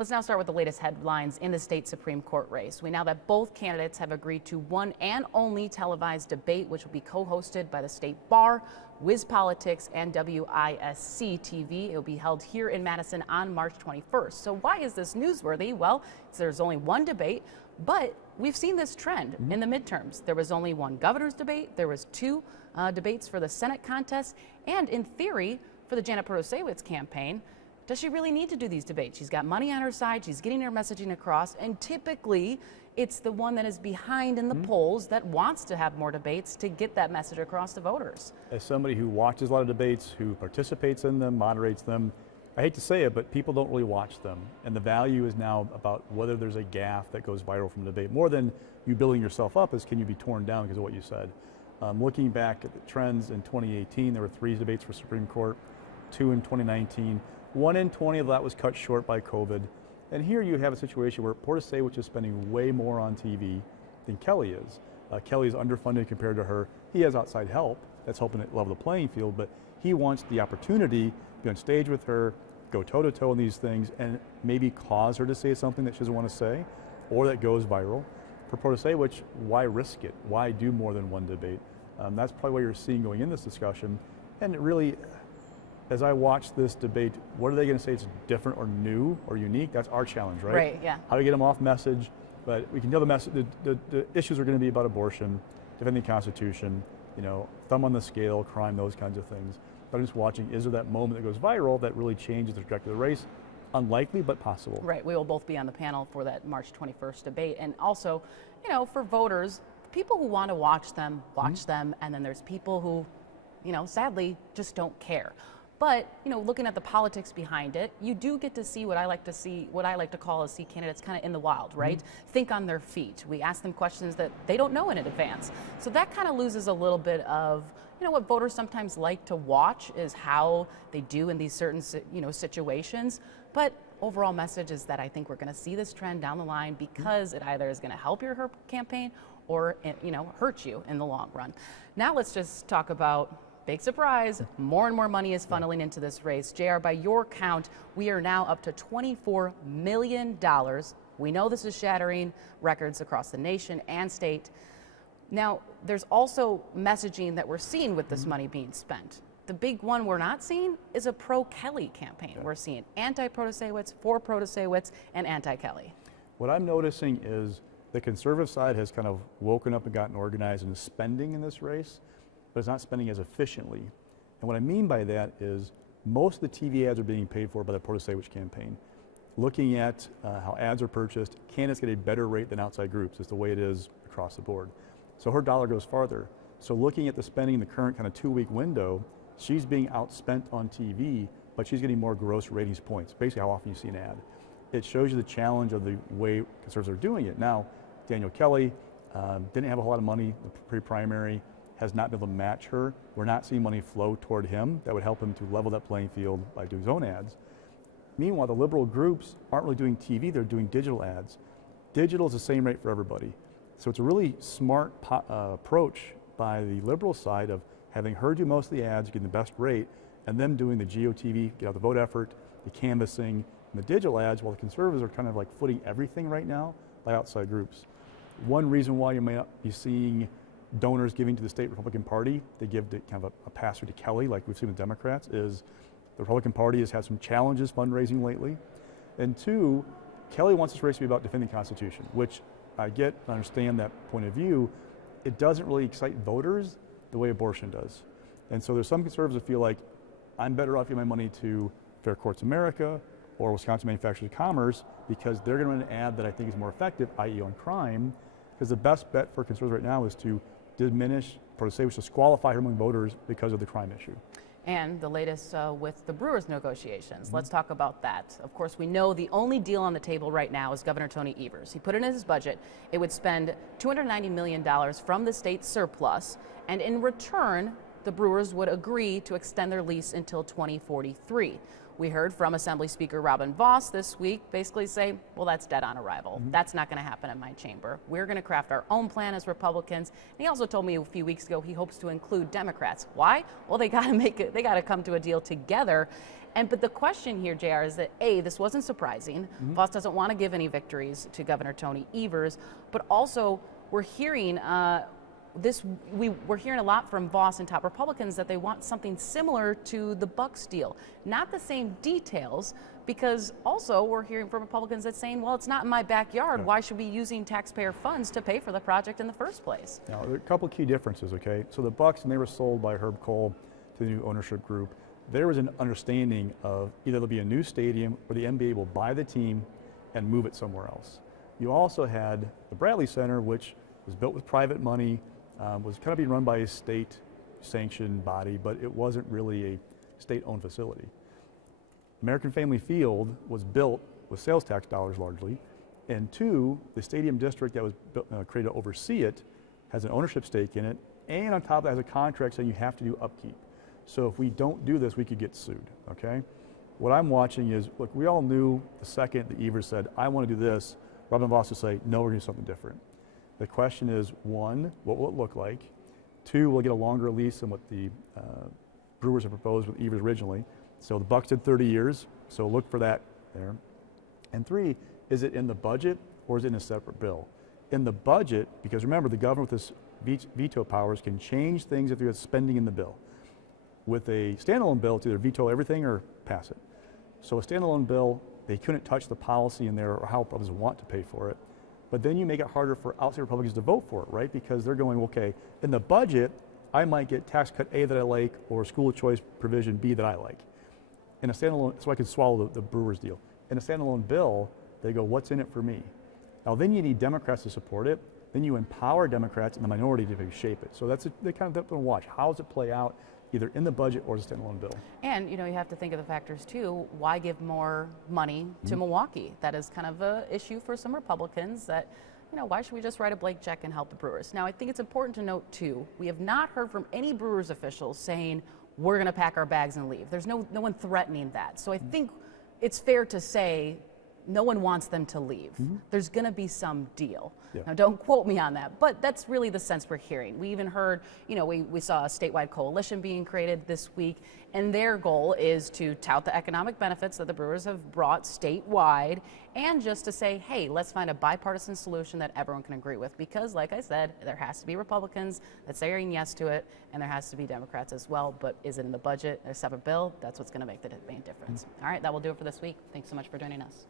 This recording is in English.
Let's now start with the latest headlines in the state Supreme Court race. We know that both candidates have agreed to one and only televised debate, which will be co-hosted by the State Bar, Wiz Politics, and WISC TV. It will be held here in Madison on March 21st. So why is this newsworthy? Well, there's only one debate, but we've seen this trend in the midterms. There was only one governor's debate. There was two debates for the Senate contest. And in theory, for the Janet Protasiewicz campaign, does she really need to do these debates? She's got money on her side. She's getting her messaging across. And typically, it's the one that is behind in the polls that wants to have more debates to get that message across to voters. As somebody who watches a lot of debates, who participates in them, moderates them, I hate to say it, but people don't really watch them. And the value is now about whether there's a gaffe that goes viral from a debate. More than you building yourself up is can you be torn down because of what you said. Looking back at the trends in 2018, there were 3 debates for Supreme Court, 2 in 2019. 1 in 20 of that was cut short by COVID. And here you have a situation where Protasiewicz is spending way more on TV than Kelly is. Kelly is underfunded compared to her. He has outside help that's helping it level the playing field, but he wants the opportunity to be on stage with her, go toe-to-toe on these things, and maybe cause her to say something that she doesn't want to say, or that goes viral. For Protasiewicz, why risk it? Why do more than one debate? That's probably what you're seeing going in this discussion. And it really, as I watch this debate, what are they going to say it's different or new or unique? That's our challenge, right? Right, yeah. How do we get them off message? But we can tell the message, the issues are going to be about abortion, defending the Constitution, you know, thumb on the scale, crime, those kinds of things. But I'm just watching, is there that moment that goes viral that really changes the trajectory of the race? Unlikely, but possible. Right, we will both be on the panel for that March 21st debate. And also, you know, for voters, people who want to watch them, and then there's people who, you know, sadly just don't care. But, you know, looking at the politics behind it, you do get to see what I like to call see candidates kind of in the wild, right? Think on their feet. We ask them questions that they don't know in advance. So that kind of loses a little bit of, you know, what voters sometimes like to watch is how they do in these certain, you know, situations. But overall message is that I think we're going to see this trend down the line because it either is going to help your campaign or, you know, hurt you in the long run. Now let's just talk about big surprise, more and more money is funneling into this race. JR, by your count, we are now up to $24 million. We know this is shattering records across the nation and state. Now, there's also messaging that we're seeing with this money being spent. The big one we're not seeing is a pro-Kelly campaign. We're seeing anti-Protasiewicz, for Protasiewicz, and anti-Kelly. What I'm noticing is the conservative side has kind of woken up and gotten organized and is spending in this race, but it's not spending as efficiently. And what I mean by that is most of the TV ads are being paid for by the Protasiewicz campaign. Looking at how ads are purchased, candidates get a better rate than outside groups. It's the way it is across the board. So her dollar goes farther. So looking at the spending in the current kind of 2-week window, she's being outspent on TV, but she's getting more gross ratings points, basically how often you see an ad. It shows you the challenge of the way conservatives are doing it. Now, Daniel Kelly didn't have a whole lot of money, the pre-primary, has not been able to match her. We're not seeing money flow toward him that would help him to level that playing field by doing his own ads. Meanwhile, the liberal groups aren't really doing TV, they're doing digital ads. Digital is the same rate for everybody. So it's a really smart approach by the liberal side of having her do most of the ads, getting the best rate, and them doing the GOTV, get out the vote effort, the canvassing, and the digital ads, while the conservatives are kind of like footing everything right now by outside groups. One reason why you may not be seeing donors giving to the state Republican Party, they give kind of a pass-through to Kelly, like we've seen with Democrats, is the Republican Party has had some challenges fundraising lately. And 2, Kelly wants this race to be about defending the Constitution, which I get, I understand that point of view. It doesn't really excite voters the way abortion does. And so there's some conservatives that feel like I'm better off giving my money to Fair Courts America or Wisconsin Manufacturers of Commerce because they're going to run an ad that I think is more effective, i.e. on crime, because the best bet for conservatives right now is to diminish, Protasiewicz, disqualify her among voters because of the crime issue. And the latest with the Brewers negotiations. Let's talk about that. Of course, we know the only deal on the table right now is Governor Tony Evers. He put it in his budget. It would spend $290 million from the state surplus, and in return, the Brewers would agree to extend their lease until 2043. We heard from Assembly Speaker Robin Vos this week basically say, well, that's dead on arrival. That's not going to happen in my chamber. We're going to craft our own plan as Republicans. And he also told me a few weeks ago he hopes to include Democrats. Why? Well, they got to come to a deal together. But the question here, JR, is that A, this wasn't surprising. Vos doesn't want to give any victories to Governor Tony Evers, but also we're hearing we're hearing a lot from Vos and top Republicans that they want something similar to the Bucks deal. Not the same details, because also we're hearing from Republicans that saying, well, it's not in my backyard. Why should we be using taxpayer funds to pay for the project in the first place? Now, there are a couple key differences, okay? So the Bucks, when they were sold by Herb Kohl to the new ownership group, there was an understanding of either there'll be a new stadium or the NBA will buy the team and move it somewhere else. You also had the Bradley Center, which was built with private money, was kind of being run by a state-sanctioned body, but it wasn't really a state-owned facility. American Family Field was built with sales tax dollars largely, and two, the stadium district that was created to oversee it has an ownership stake in it, and on top of that has a contract saying you have to do upkeep. So if we don't do this, we could get sued, okay? What I'm watching is, look, we all knew the second that Evers said, I want to do this, Robin Vos would say, no, we're going to do something different. The question is, one, what will it look like? Two, we'll get a longer lease than what the Brewers have proposed with Evers originally. So the Bucks did 30 years, so look for that there. And three, is it in the budget or is it in a separate bill? In the budget, because remember, the governor with his veto powers can change things if there's spending in the bill. With a standalone bill, it's either veto everything or pass it. So a standalone bill, they couldn't touch the policy in there or how Republicans want to pay for it. But then you make it harder for outside Republicans to vote for it, right? Because they're going, okay, in the budget, I might get tax cut A that I like or school choice provision B that I like. In a standalone, so I could swallow the Brewers deal. In a standalone bill, they go, what's in it for me? Now then you need Democrats to support it. Then you empower Democrats in the minority to maybe shape it. So they kind of have to watch. How does it play out, either in the budget or as a standalone bill? And you have to think of the factors too. Why give more money to Milwaukee? That is kind of an issue for some Republicans that, why should we just write a blank check and help the Brewers? Now, I think it's important to note too, we have not heard from any Brewers officials saying, we're going to pack our bags and leave. There's no one threatening that. So I think it's fair to say no one wants them to leave. There's going to be some deal. Now, don't quote me on that, but that's really the sense we're hearing. We even heard, we saw a statewide coalition being created this week, and their goal is to tout the economic benefits that the Brewers have brought statewide, and just to say, hey, let's find a bipartisan solution that everyone can agree with. Because, like I said, there has to be Republicans that say yes to it, and there has to be Democrats as well. But is it in the budget, a separate bill? That's what's going to make the main difference. All right, that will do it for this week. Thanks so much for joining us.